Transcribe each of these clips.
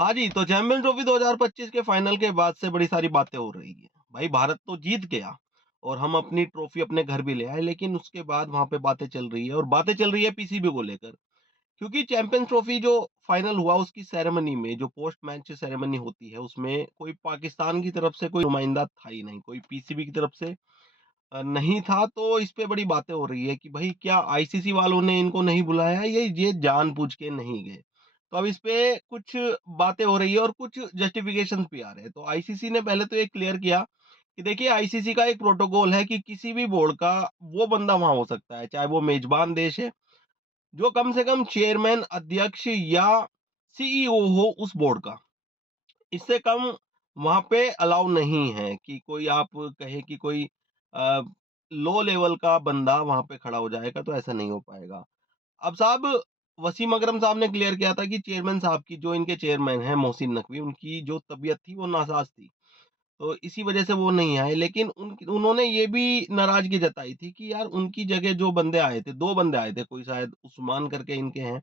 हाँ जी, तो champions trophy 2025 के फाइनल के बाद से बड़ी सारी बातें हो रही हैं। भाई भारत तो जीत गया और हम अपनी ट्रॉफी अपने घर भी ले आए, लेकिन उसके बाद वहाँ पे बातें चल रही है और बातें चल रही है पीसीबी को लेकर। क्योंकि चैंपियंस ट्रॉफी जो फाइनल हुआ उसकी सेरेमनी में जो पोस्ट मैच सेरेमनी होती है, उसमें कोई पाकिस्तान की तरफ से कोई नुमाइंदा था ही नहीं, कोई पीसीबी की तरफ से नहीं था। तो इस पे बड़ी बातें हो रही है कि भाई क्या आईसीसी वालों ने इनको नहीं बुलाया, ये जानबूझ के नहीं गए। तो अब इस पे कुछ बातें हो रही है और कुछ जस्टिफिकेशंस भी आ रहे हैं। तो आईसीसी ने पहले तो ये क्लियर किया कि देखिए आईसीसी का एक प्रोटोकॉल है कि किसी भी बोर्ड का वो बंदा वहां हो सकता है, चाहे वो मेजबान देश है, जो कम से कम चेयरमैन, अध्यक्ष या सीईओ हो उस बोर्ड का। इससे कम वहाँ पे अलाउ नहीं है कि कोई आप कहें कि कोई अ, लो लेवल का बंदा वहाँ पे खड़ा हो जाएगा, तो ऐसा नहीं हो पाएगा। अब साहब वसीम अकरम साहब ने क्लियर किया था कि चेयरमैन साहब की, जो इनके चेयरमैन हैं मोहसिन नकवी, उनकी जो तबीयत थी वो नासाज थी। तो इसी वजह से वो नहीं आए। लेकिन उन्होंने ये भी नाराज़गी जताई थी कि यार उनकी जगह जो बंदे आए थे, 2 बंदे आए थे, कोई शायद उस्मान करके इनके हैं,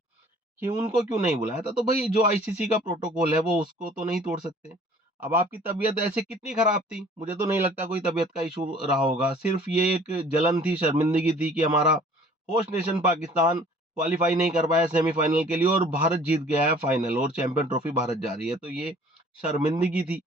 कि उनको क्यों नहीं बुलाया था? तो भई जो आईसीसी का प्रोटोकॉल है वो उसको तो नहीं तोड़ सकते। अब आपकी तबीयत ऐसे कितनी खराब थी? मुझे तो नहीं लगता कोई तबीयत का इश्यू रहा होगा। सिर्फ़ ये एक जलन थी, शर्मिंदगी थी कि हमारा होस्ट नेशन पाकिस्तान क्वालीफाई नहीं कर पाया सेमीफ़ाइनल के लिए और भारत जीत गया है फाइनल और चैंपियन ट्रॉफी भारत जा रही है। तो ये शर्मिंदगी थी।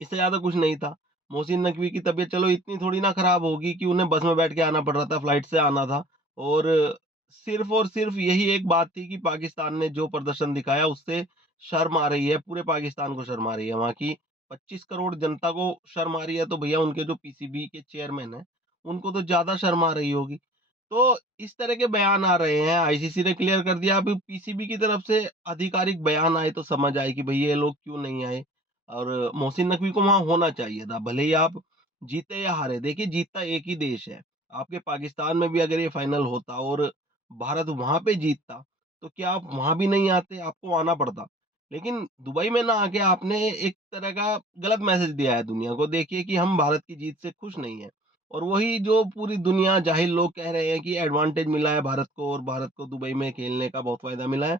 इससे ज़्यादा कुछ नहीं था। मोहसिन नकवी की तबीयत चलो इतनी थोड़ी ना खराब होगी कि उन्हें बस में बैठ के आना पड़ रहा था, फ्लाइट से आना था। और सिर्फ़ यही एक बात थी कि पाकिस्तान ने जो प्रदर्शन दिखाया उससे शर्म आ रही है, पूरे पाकिस्तान को शर्म आ रही है। वहाँ की 25 करोड़ जनता को शर्म आ रही है, तो भैया उनके जो पीसीबी के चेयरमैन हैं, उनको तो ज़्यादा शर्म आ रही होगी। तो इस तरह के बयान आ रहे हैं, आईसीसी ने क्लियर कर दिया। अब पीसीबी की तरफ से आधिकारिक बयान आए तो समझ आए कि भई ये लोग क्यों नहीं आए। और मोहसिन नकवी को वहाँ होना चाहिए था, भले ही आप जीते या हारे। देखिए जीतता एक ही देश है, आपके पाकिस्तान में भी अगर ये फाइनल होता और भारत वहाँ पे जीतता, तो क्या आप वहाँ भी नहीं आते? आपको आना पड़ता। लेकिन दुबई में ना आके आपने एक तरह का गलत मैसेज दिया है दुनिया को, देखिए कि हम भारत की जीत से खुश नहीं हैं। और वही जो पूरी दुनिया जाहिल लोग कह रहे हैं कि एडवांटेज मिला है भारत को और भारत को दुबई में खेलने का बहुत फ़ायदा मिला है।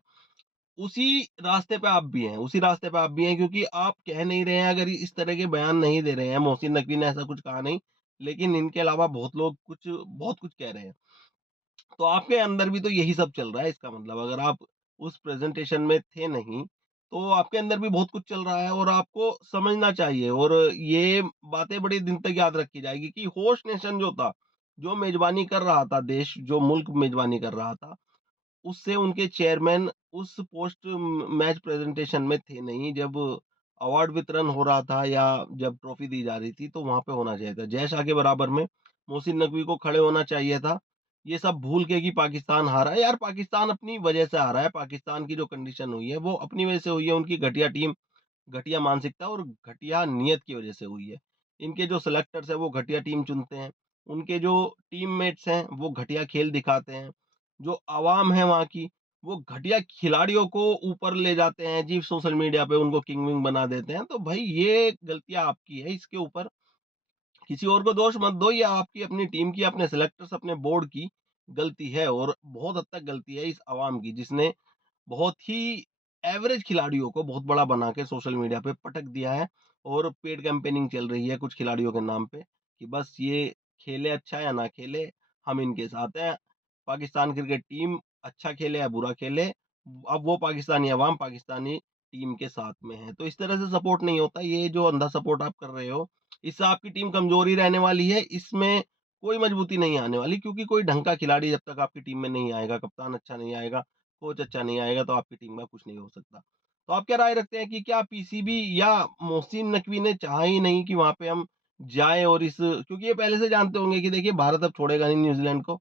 उसी रास्ते पे आप भी हैं, उसी रास्ते पे आप भी हैं, क्योंकि आप कह नहीं रहे हैं, अगर इस तरह के बयान नहीं दे रहे हैं, मोहसिन नकवी ने ऐसा कुछ कहा नहीं, लेकिन इनके अलावा बहुत कुछ कह रहे हैं। तो आपके अंदर भी तो यही सब चल रहा है, इसका मतलब अगर आप उस प्रेज़ेंटेशन में थे नहीं, तो आपके अंदर भी बहुत कुछ चल रहा है और आपको समझना चाहिए। और ये बातें बड़े दिन तक याद रखी जाएगी कि होस्ट नेशन जो था, जो मेज़बानी कर रहा था, देश जो मुल्क मेज़बानी कर रहा था, उससे उनके चेयरमैन उस पोस्ट मैच प्रेजेंटेशन में थे नहीं, जब अवार्ड वितरण हो रहा था या जब ट्रॉफी दी जा रही थी, तो वहां पे होना चाहिए था। जय शाह के बराबर में मोहसिन नकवी को खड़े होना चाहिए था। ये सब भूल के कि पाकिस्तान हारा है, यार पाकिस्तान अपनी वजह से हारा है। पाकिस्तान की जो कंडीशन हुई है वो अपनी वजह से हुई है, उनकी घटिया टीम, घटिया मानसिकता और घटिया नीयत की वजह से हुई है। इनके जो सिलेक्टर्स हैं वो घटिया टीम चुनते हैं, उनके जो टीममेट्स हैं वो घटिया खेल दिखाते हैं, जो आवाम है वहाँ की, वो घटिया खिलाड़ियों को ऊपर ले जाते हैं जी, सोशल मीडिया पे उनको किंग विंग बना देते हैं। तो भाई ये गलतियाँ आपकी है, इसके ऊपर किसी और को दोष मत दो, ये आपकी अपनी टीम की, अपने सिलेक्टर्स, अपने बोर्ड की गलती है और बहुत हद तक गलती है इस अवाम की, जिसने बहुत ही एवरेज खिलाड़ियों को बहुत बड़ा बना के सोशल मीडिया पे पटक दिया है। और पेड कैंपेनिंग चल रही है कुछ खिलाड़ियों के नाम पे कि बस ये खेले अच्छा या ना खेले, हम इनके साथ हैं। पाकिस्तान क्रिकेट टीम अच्छा खेले या बुरा खेले, अब वो पाकिस्तानी अवाम पाकिस्तानी टीम के साथ में है। तो इस तरह से सपोर्ट नहीं होता। ये जो अंधा सपोर्ट आप कर रहे हो, इससे आपकी टीम कमज़ोर ही रहने वाली है। इसमें कोई मजबूती नहीं आने वाली, क्योंकि कोई ढंग का खिलाड़ी जब तक आपकी टीम में नहीं आएगा, कप्तान अच्छा नहीं आएगा, कोच अच्छा नहीं आएगा, तो आपकी टीम का कुछ नहीं हो सकता। तो आप क्या राय रखते हैं कि क्या पीसीबी या मोहसिन नकवी ने चाहा ही नहीं कि वहाँ पे हम जाएँ, और इस क्योंकि ये पहले से जानते होंगे कि देखिए भारत अब छोड़ेगा नहीं न्यूज़ीलैंड को,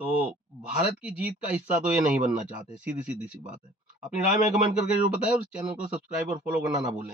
तो भारत की जीत का हिस्सा तो ये नहीं बनना चाहते, सीधी-सीधी सी बात है। अपनी राय में कमेंट करके ज़रूर बताएँ और इस चैनल को सब्सक्राइब और फॉलो करना ना भूलें।